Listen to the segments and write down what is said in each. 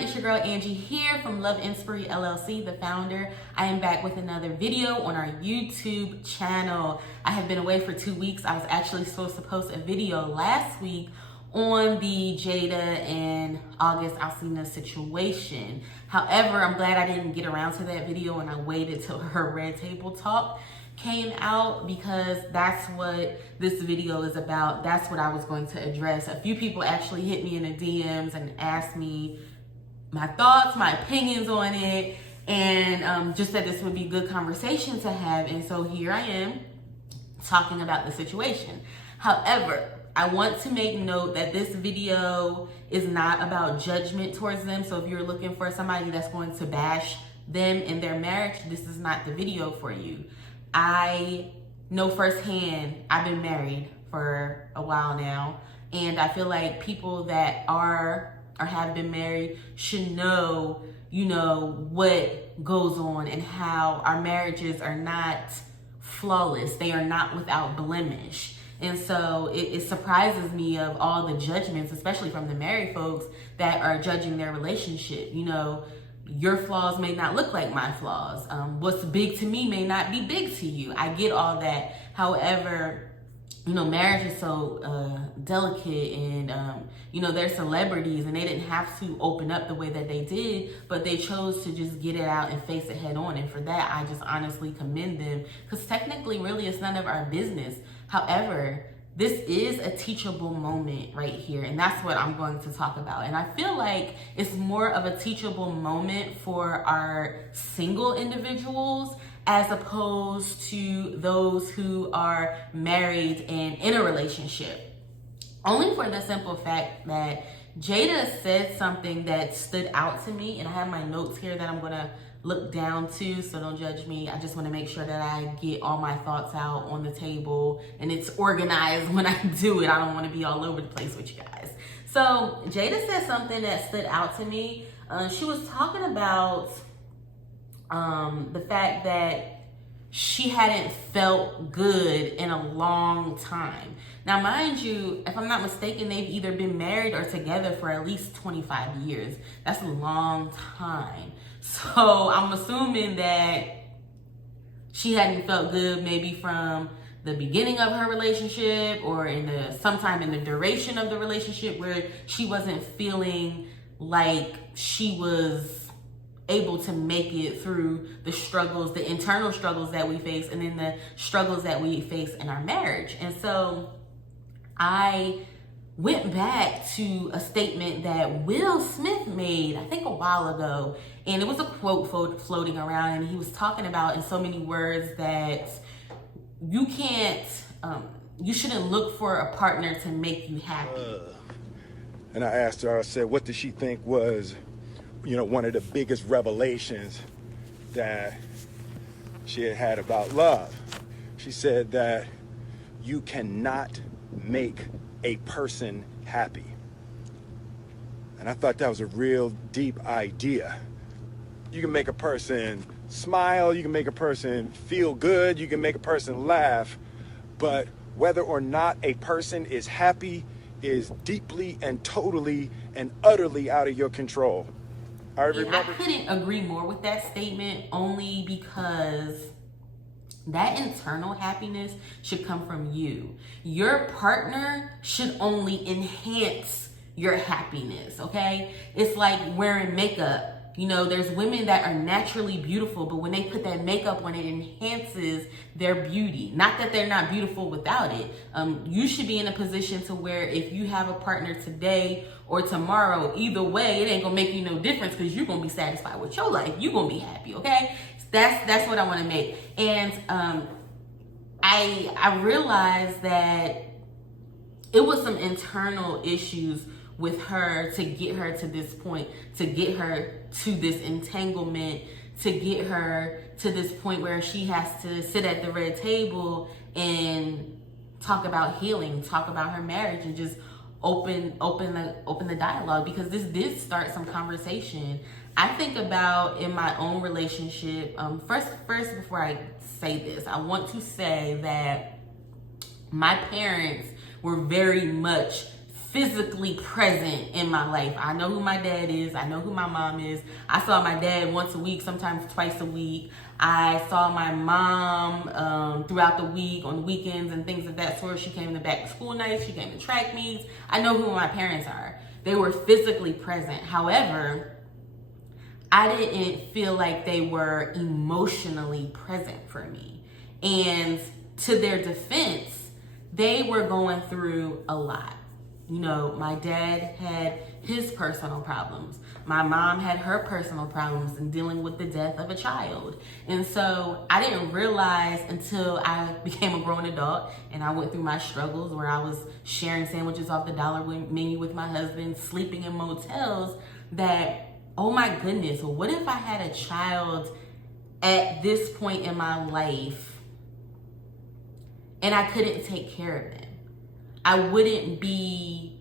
it's your girl Angie here from Inspiry LLC, the founder. I am back with another video on our YouTube channel. I have been away for 2 weeks. I was actually supposed to post a video last week on the Jada and August Alsina situation. However, I'm glad I didn't get around to that video and I waited till her red table talk came out, because that's what this video is about. That's what I was going to address. A few people actually hit me in the DMs and asked me my thoughts, my opinions on it, and just that this would be good conversation to have. And so here I am talking about the situation. However, I want to make note that this video is not about judgment towards them. So if you're looking for somebody that's going to bash them in their marriage, this is not the video for you. I know firsthand, I've been married for a while now, and I feel like people that are or have been married should know, what goes on and how our marriages are not flawless. They are not without blemish. And so it surprises me of all the judgments, especially from the married folks that are judging their relationship. Your flaws may not look like my flaws. What's big to me may not be big to you. I get all that. However, marriage is so delicate, and they're celebrities and they didn't have to open up the way that they did, but they chose to just get it out and face it head on. And for that, I just honestly commend them, because technically, really, it's none of our business. However, this is a teachable moment right here, and that's what I'm going to talk about. And I feel like it's more of a teachable moment for our single individuals as opposed to those who are married and in a relationship. Only for the simple fact that Jada said something that stood out to me, and I have my notes here that I'm gonna look down to, so don't judge me. I just want to make sure that I get all my thoughts out on the table and it's organized when I do it. I don't want to be all over the place with you guys. So Jada said something that stood out to me. She was talking about the fact that she hadn't felt good in a long time. Now, mind you, if I'm not mistaken, they've either been married or together for at least 25 years. That's a long time. So I'm assuming that she hadn't felt good maybe from the beginning of her relationship, or sometime in the duration of the relationship, where she wasn't feeling like she was able to make it through the struggles, the internal struggles that we face, and then the struggles that we face in our marriage. And so I went back to a statement that Will Smith made, I think a while ago, and it was a quote floating around, and he was talking about in so many words that you shouldn't look for a partner to make you happy. And I asked her, I said, what did she think was, one of the biggest revelations that she had had about love? She said that you cannot make a person happy. And I thought that was a real deep idea. You can make a person smile, you can make a person feel good, you can make a person laugh, but whether or not a person is happy is deeply and totally and utterly out of your control. I couldn't agree more with that statement, only because that internal happiness should come from you. Your partner should only enhance your happiness, okay? It's like wearing makeup. There's women that are naturally beautiful, but when they put that makeup on, it enhances their beauty. Not that they're not beautiful without it. You should be in a position to where if you have a partner today or tomorrow, either way, it ain't gonna make you no difference, because you're gonna be satisfied with your life. You're gonna be happy, okay? That's what I want to make. And I realized that it was some internal issues with her to get her to this point, to get her to this entanglement, to get her to this point where she has to sit at the red table and talk about healing, talk about her marriage, and just open the dialogue, because this did start some conversation. I think about in my own relationship, first before I say this, I want to say that my parents were very much physically present in my life. I know who my dad is. I know who my mom is. I saw my dad once a week, sometimes twice a week. I saw my mom throughout the week, on the weekends and things of that sort. She came to back to school nights. She came to track meets. I know who my parents are. They were physically present. However, I didn't feel like they were emotionally present for me. And to their defense, they were going through a lot. You know, my dad had his personal problems. My mom had her personal problems in dealing with the death of a child. And so I didn't realize until I became a grown adult and I went through my struggles where I was sharing sandwiches off the dollar menu with my husband, sleeping in motels, that, oh my goodness, what if I had a child at this point in my life and I couldn't take care of them? I wouldn't be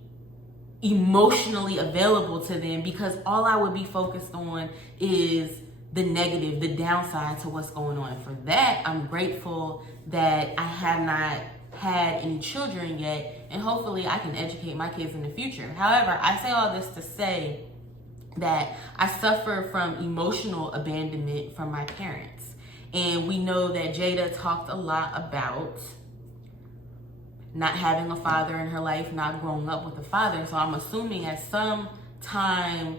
emotionally available to them because all I would be focused on is the negative, the downside to what's going on. For that, I'm grateful that I have not had any children yet, and hopefully I can educate my kids in the future. However, I say all this to say that I suffer from emotional abandonment from my parents. And we know that Jada talked a lot about not having a father in her life, not growing up with a father. So I'm assuming at some time,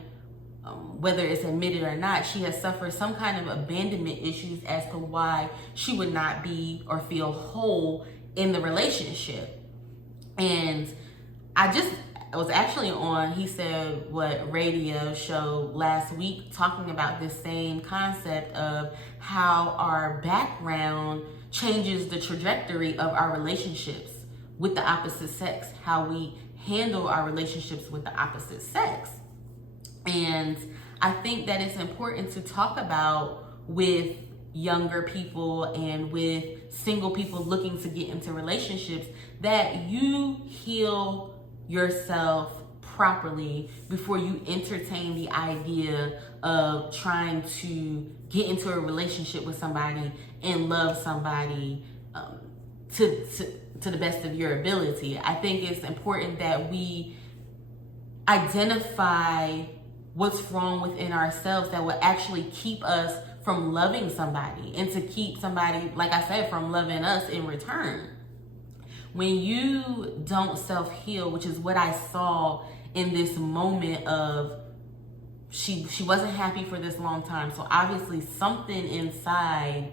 whether it's admitted or not, she has suffered some kind of abandonment issues as to why she would not be or feel whole in the relationship. And I was actually on, he said, what radio show last week, talking about this same concept of how our background changes the trajectory of our relationships with the opposite sex, how we handle our relationships with the opposite sex. And I think that it's important to talk about with younger people and with single people looking to get into relationships, that you heal yourself properly before you entertain the idea of trying to get into a relationship with somebody and love somebody to the best of your ability. I think it's important that we identify what's wrong within ourselves that will actually keep us from loving somebody and to keep somebody, like I said, from loving us in return. When you don't self-heal, which is what I saw in this moment of she wasn't happy for this long time. So obviously something inside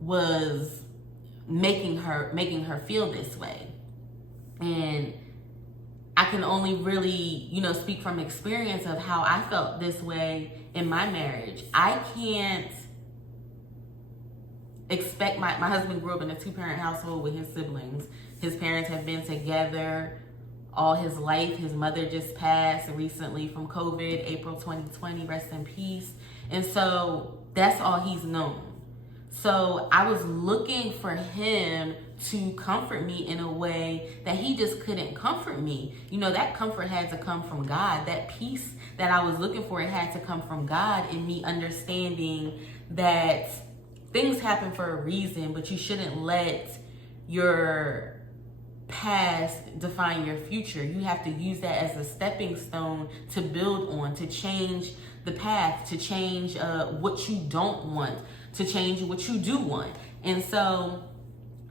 was making her feel this way. And I can only really, speak from experience of how I felt this way in my marriage. I can't expect my husband grew up in a 2-parent household with his siblings. His parents have been together all his life. His mother just passed recently from COVID, April 2020, rest in peace. And so that's all he's known. So I was looking for him to comfort me in a way that he just couldn't comfort me. That comfort had to come from God. That peace that I was looking for, it had to come from God, and me understanding that things happen for a reason, but you shouldn't let your past define your future. You have to use that as a stepping stone to build on, to change the path, to change what you don't want, to change what you do want. And so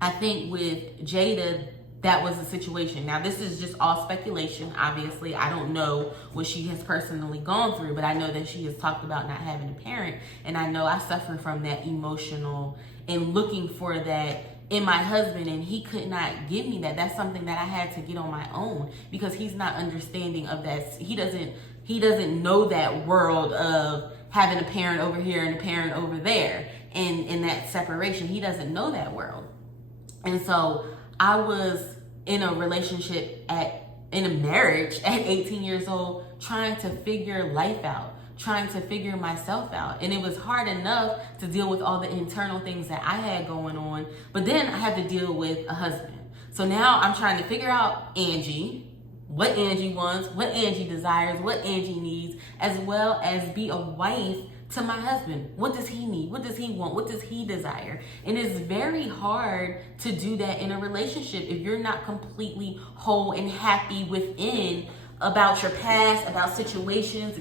I think with Jada, that was the situation. Now, this is just all speculation. Obviously, I don't know what she has personally gone through, but I know that she has talked about not having a parent. And I know I suffer from that emotional and looking for that in my husband, and he could not give me that. That's something that I had to get on my own because he's not understanding of that. He doesn't know that world of having a parent over here and a parent over there, and in that separation. He doesn't know that world. And so I was in a relationship in a marriage at 18 years old, trying to figure life out, trying to figure myself out. And it was hard enough to deal with all the internal things that I had going on, but then I had to deal with a husband. So now I'm trying to figure out Angie, what Angie wants, what Angie desires, what Angie needs, as well as be a wife to my husband? What does he need? What does he want? What does he desire? And it's very hard to do that in a relationship if you're not completely whole and happy within about your past, about situations,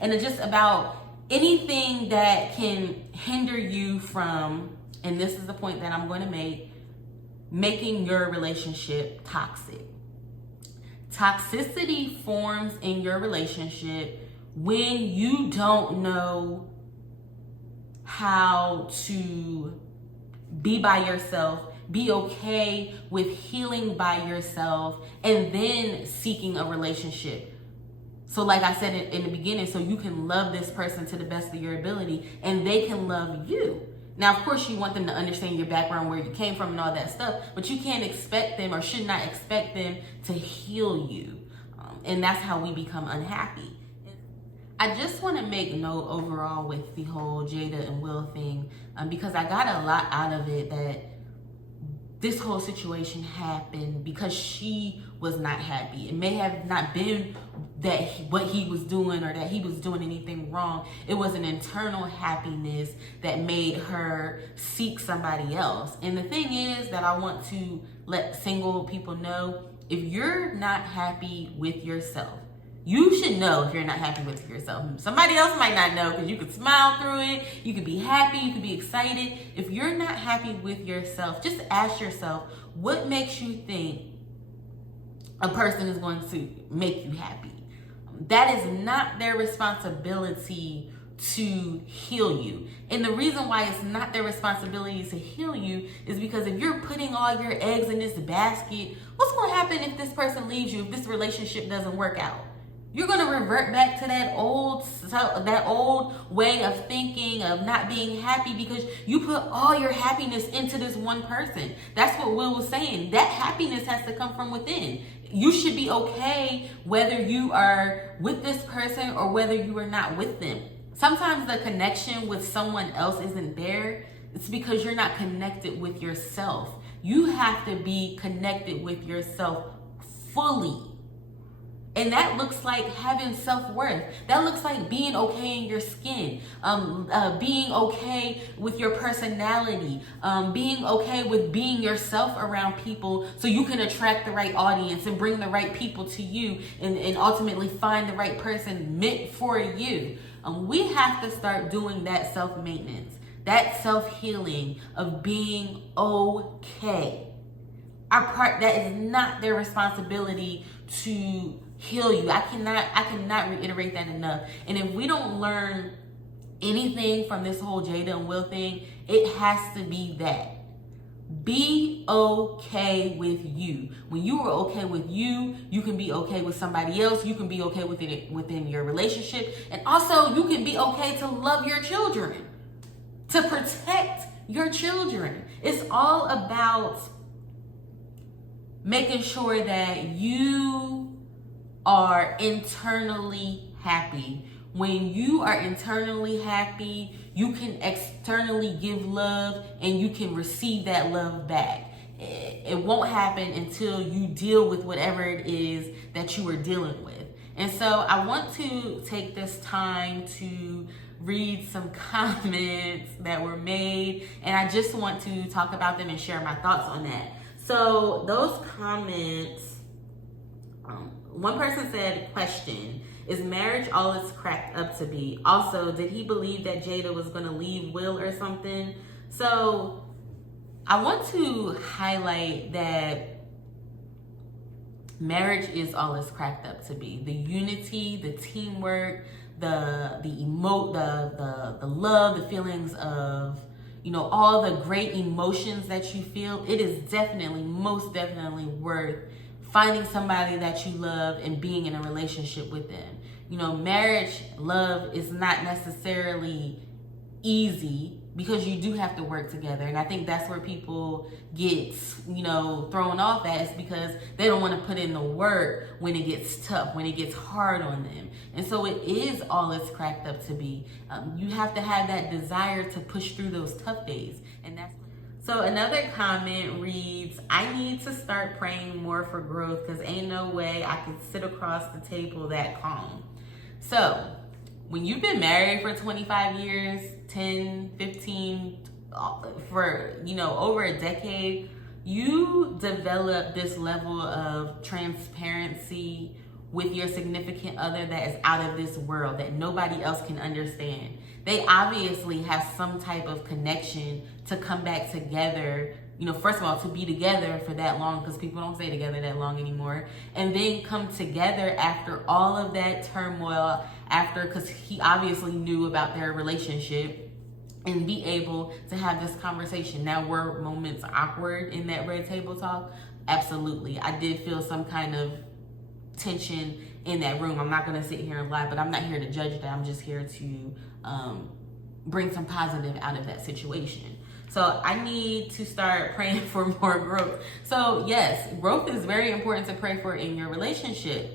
and just about anything that can hinder you from, and this is the point that I'm going to make, making your relationship toxic. Toxicity forms in your relationship when you don't know how to be by yourself, be okay with healing by yourself, and then seeking a relationship. So like I said in the beginning, so you can love this person to the best of your ability and they can love you. Now, of course, you want them to understand your background, where you came from and all that stuff, but you can't expect them, or should not expect them, to heal you. And that's how we become unhappy. I just want to make note overall with the whole Jada and Will thing, because I got a lot out of it, that this whole situation happened because she was not happy. It may have not been that what he was doing, or that he was doing anything wrong. It was an internal happiness that made her seek somebody else. And the thing is that I want to let single people know, if you're not happy with yourself, you should know if you're not happy with yourself. Somebody else might not know, because you could smile through it, you could be happy, you could be excited. If you're not happy with yourself, just ask yourself, what makes you think a person is going to make you happy? That is not their responsibility to heal you. And the reason why it's not their responsibility to heal you is because if you're putting all your eggs in this basket, what's going to happen if this person leaves you, if this relationship doesn't work out? You're going to revert back to that old way of thinking, of not being happy, because you put all your happiness into this one person. That's what Will was saying. That happiness has to come from within. You should be okay whether you are with this person or whether you are not with them. Sometimes the connection with someone else isn't there. It's because you're not connected with yourself. You have to be connected with yourself fully. And that looks like having self-worth. That looks like being okay in your skin, being okay with your personality, being okay with being yourself around people, so you can attract the right audience and bring the right people to you, and ultimately find the right person meant for you. We have to start doing that self-maintenance, that self-healing of being okay. That is not their responsibility to heal you. I cannot reiterate that enough. And if we don't learn anything from this whole Jada and Will thing, it has to be that. Be okay with you. When you are okay with you, you can be okay with somebody else. You can be okay within your relationship. And also, you can be okay to love your children, to protect your children. It's all about making sure that you are internally happy. When you are internally happy, you can externally give love and you can receive that love back. It won't happen until you deal with whatever it is that you are dealing with. And so I want to take this time to read some comments that were made, and I just want to talk about them and share my thoughts on that. So those comments, one person said, question, is marriage all it's cracked up to be? Also, did he believe that Jada was going to leave Will or something? So I want to highlight that marriage is all it's cracked up to be. The unity, the teamwork, the love, the feelings of, all the great emotions that you feel. It is definitely, most definitely worth finding somebody that you love and being in a relationship with them. Marriage, love is not necessarily easy, because you do have to work together. And I think that's where people get, thrown off at, is because they don't want to put in the work when it gets tough, when it gets hard on them. And so it is all it's cracked up to be. You have to have that desire to push through those tough days. And that's So another comment reads, I need to start praying more for growth, because ain't no way I could sit across the table that calm. So when you've been married for 25 years, 10, 15, for, over a decade, you develop this level of transparency with your significant other that is out of this world, that nobody else can understand. They obviously have some type of connection to come back together. First of all, to be together for that long, because people don't stay together that long anymore, and then come together after all of that turmoil, because he obviously knew about their relationship, and be able to have this conversation. Now, were moments awkward in that red table talk? Absolutely. I did feel some kind of tension in that room. I'm not going to sit here and lie, but I'm not here to judge that. I'm just here to bring some positive out of that situation. So I need to start praying for more growth. So yes, growth is very important to pray for in your relationship.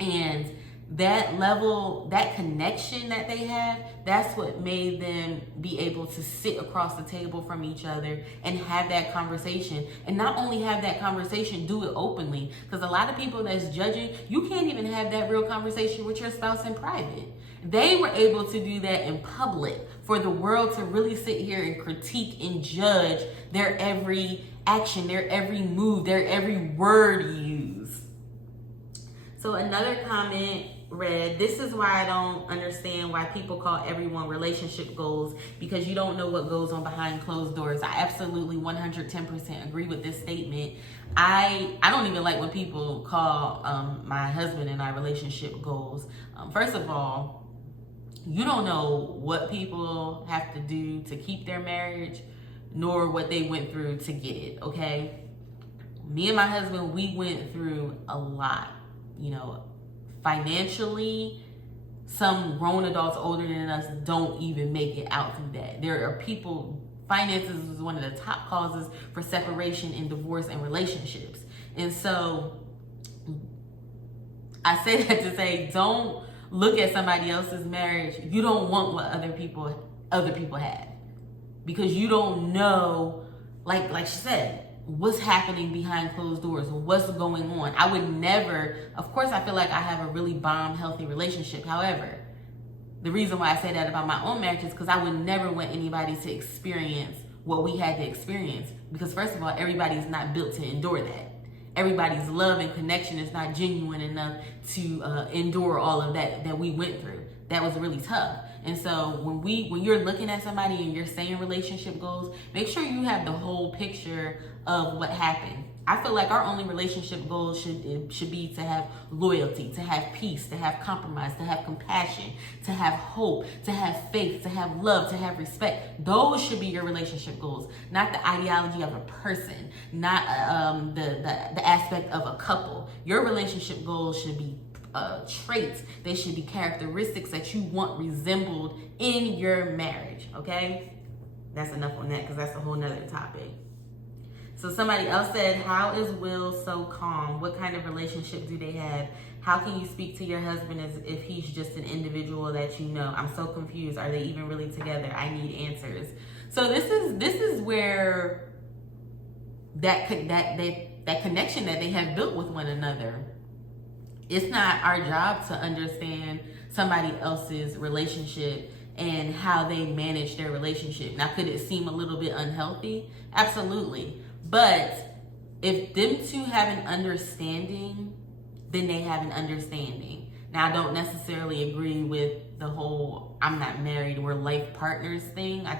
And that level, that connection that they have, that's what made them be able to sit across the table from each other and have that conversation. And not only have that conversation, do it openly. Because a lot of people that's judging, you can't even have that real conversation with your spouse in private. They were able to do that in public for the world to really sit here and critique and judge their every action, their every move, their every word used. So another comment read, "This is why I don't understand why people call everyone relationship goals, because you don't know what goes on behind closed doors." I absolutely 110% agree with this statement. I don't even like when people call my husband and I relationship goals. First of all, you don't know what people have to do to keep their marriage, nor what they went through to get it, okay? Me and my husband, we went through a lot, financially. Some grown adults older than us don't even make it out through that. There are people, finances is one of the top causes for separation and divorce and relationships. And so I say that to say, don't look at somebody else's marriage. You don't want what other people have, because you don't know, like she said, what's happening behind closed doors, what's going on. I would never, of course, I feel like I have a really bomb, healthy relationship. However, the reason why I say that about my own marriage is because I would never want anybody to experience what we had to experience. Because first of all, everybody's not built to endure that. Everybody's love and connection is not genuine enough to endure all of that we went through. That was really tough. And so when you're looking at somebody and you're saying relationship goals, make sure you have the whole picture of what happened. I feel like our only relationship goals should be to have loyalty, to have peace, to have compromise, to have compassion, to have hope, to have faith, to have love, to have respect. Those should be your relationship goals, not the ideology of a person, not the aspect of a couple. Your relationship goals should be traits. They should be characteristics that you want resembled in your marriage, okay? That's enough on that, because that's a whole nother topic. So somebody else said, "How is Will so calm? What kind of relationship do they have? How can you speak to your husband as if he's just an individual that you know? I'm so confused. Are they even really together? I need answers." So this is where that connection that they have built with one another. It's not our job to understand somebody else's relationship and how they manage their relationship. Now, could it seem a little bit unhealthy? Absolutely. But if them two have an understanding, then they have an understanding. Now, I don't necessarily agree with the whole "I'm not married, we're life partners" thing. I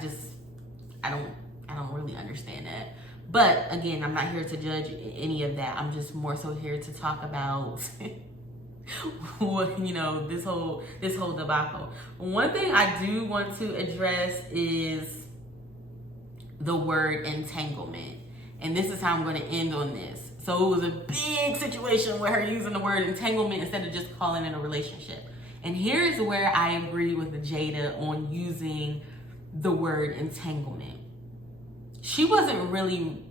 don't really understand that. But again, I'm not here to judge any of that. I'm just more so here to talk about this whole debacle. One thing I do want to address is the word entanglement. And this is how I'm going to end on this. So it was a big situation with her using the word entanglement instead of just calling it a relationship. And here's where I agree with Jada on using the word entanglement. She wasn't really,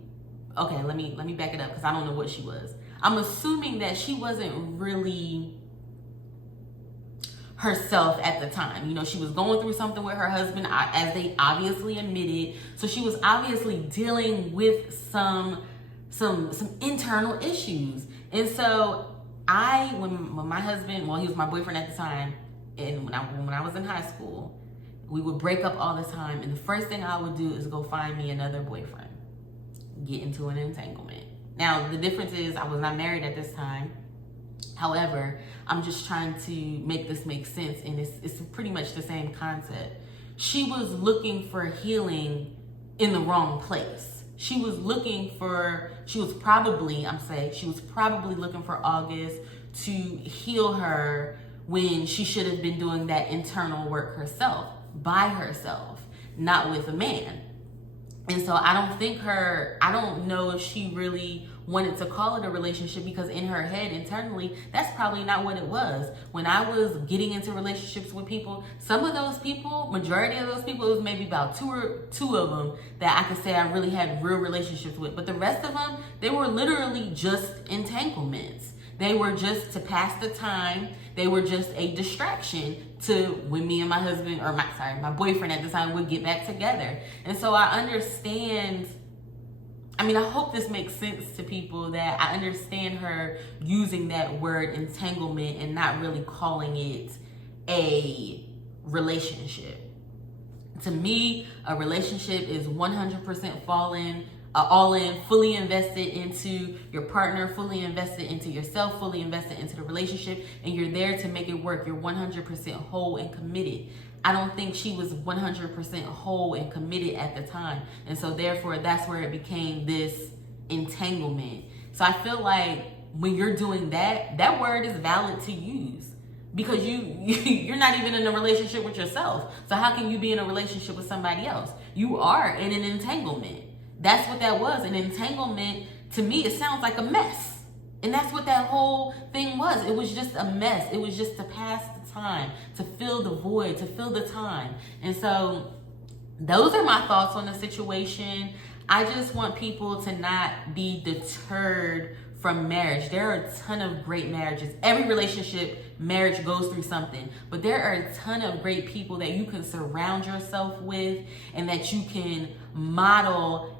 okay, let me back it up, because I don't know what she was. I'm assuming that she wasn't really herself at the time. She was going through something with her husband, as they obviously admitted. So she was obviously dealing with some internal issues. And so when my husband, he was my boyfriend at the time, and when I was in high school, we would break up all the time, and the first thing I would do is go find me another boyfriend, get into an entanglement. Now, the difference is I was not married at this time. However, I'm just trying to make this make sense, and it's pretty much the same concept. She was looking for healing in the wrong place. She was probably looking for August to heal her when she should have been doing that internal work herself, by herself, not with a man. And so I don't know if she really wanted to call it a relationship, because in her head internally, that's probably not what it was. When I was getting into relationships with people, some of those people, majority of those people, it was maybe about two of them that I could say I really had real relationships with. But the rest of them, they were literally just entanglements. They were just to pass the time. They were just a distraction to when me and my husband, or my boyfriend at the time, would get back together. And so I understand, I hope this makes sense to people, that I understand her using that word entanglement and not really calling it a relationship. To me, a relationship is 100% all in, fully invested into your partner, fully invested into yourself, fully invested into the relationship, and you're there to make it work. You're 100% whole and committed. I don't think she was 100% whole and committed at the time. And so therefore, that's where it became this entanglement. So I feel like when you're doing that, that word is valid to use, because you're not even in a relationship with yourself. So how can you be in a relationship with somebody else? You are in an entanglement. That's what that was. An entanglement, to me, it sounds like a mess. And that's what that whole thing was. It was just a mess. It was just to pass the time, to fill the void, to fill the time. And so those are my thoughts on the situation. I just want people to not be deterred from marriage. There are a ton of great marriages. Every marriage goes through something, but there are a ton of great people that you can surround yourself with, and that you can model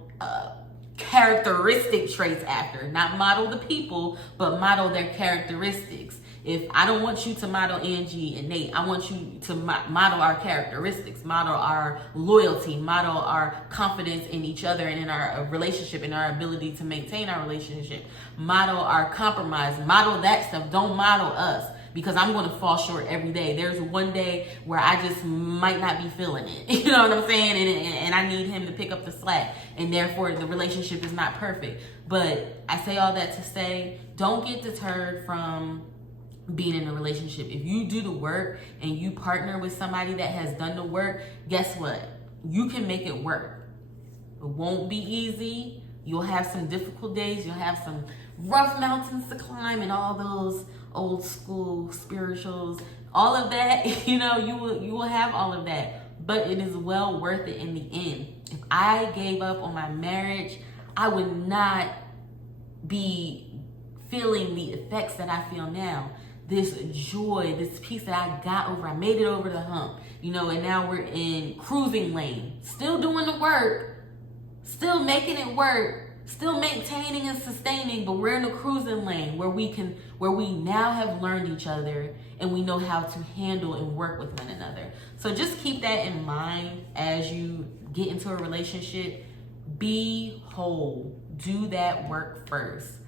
characteristic traits after. Not model the people, but model their characteristics. If I don't want you to model Angie and Nate, I want you to model our characteristics, model our loyalty, model our confidence in each other and in our relationship and our ability to maintain our relationship, model our compromise, model that stuff. Don't model us, because I'm going to fall short every day. There's one day where I just might not be feeling it. You know what I'm saying? And I need him to pick up the slack. And therefore, the relationship is not perfect. But I say all that to say, don't get deterred from being in a relationship. If you do the work and you partner with somebody that has done the work, guess what? You can make it work. It won't be easy. You'll have some difficult days. You'll have some rough mountains to climb and all those old school spirituals, all of that. You will have all of that, but it is well worth it in the end. If I gave up on my marriage, I would not be feeling the effects that I feel now. This joy, this peace that I got over, I made it over the hump, and now we're in cruising lane, still doing the work, still making it work, still maintaining and sustaining, but we're in a cruising lane where we now have learned each other and we know how to handle and work with one another. So just keep that in mind as you get into a relationship. Be whole. Do that work first.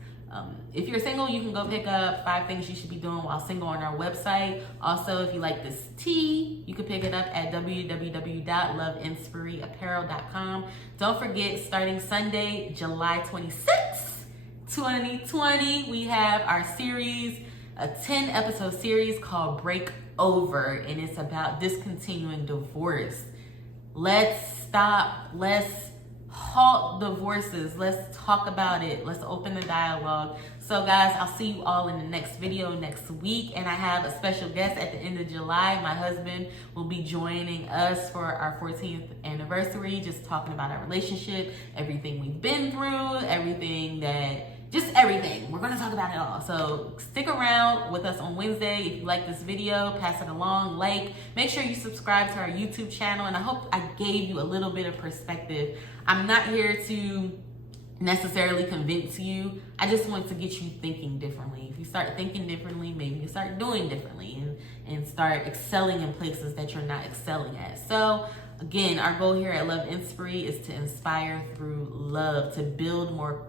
If you're single, you can go pick up 5 things you should be doing while single on our website. Also, if you like this tea, you can pick it up at www.loveinspiryapparel.com. Don't forget, starting Sunday, July 26th, 2020, we have our series, a 10-episode series called Break Over, and it's about discontinuing divorce. Let's stop. Let's halt divorces. Let's talk about it. Let's open the dialogue. So guys, I'll see you all in the next video next week, and I have a special guest at the end of July. My husband will be joining us for our 14th anniversary, just talking about our relationship, everything we've been through, everything. We're going to talk about it all. So stick around with us on Wednesday. If you like this video, pass it along, make sure you subscribe to our YouTube channel. And I hope I gave you a little bit of perspective. I'm not here to necessarily convince you. I just want to get you thinking differently. If you start thinking differently, maybe you start doing differently and start excelling in places that you're not excelling at. So again, our goal here at Love Inspiry is to inspire through love, to build more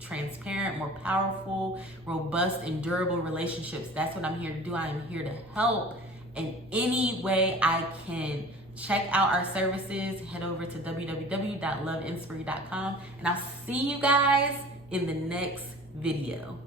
transparent, more powerful, robust, and durable relationships. That's what I'm here to do. I am here to help in any way I can. Check out our services. Head over to www.loveinspiry.com, and I'll see you guys in the next video.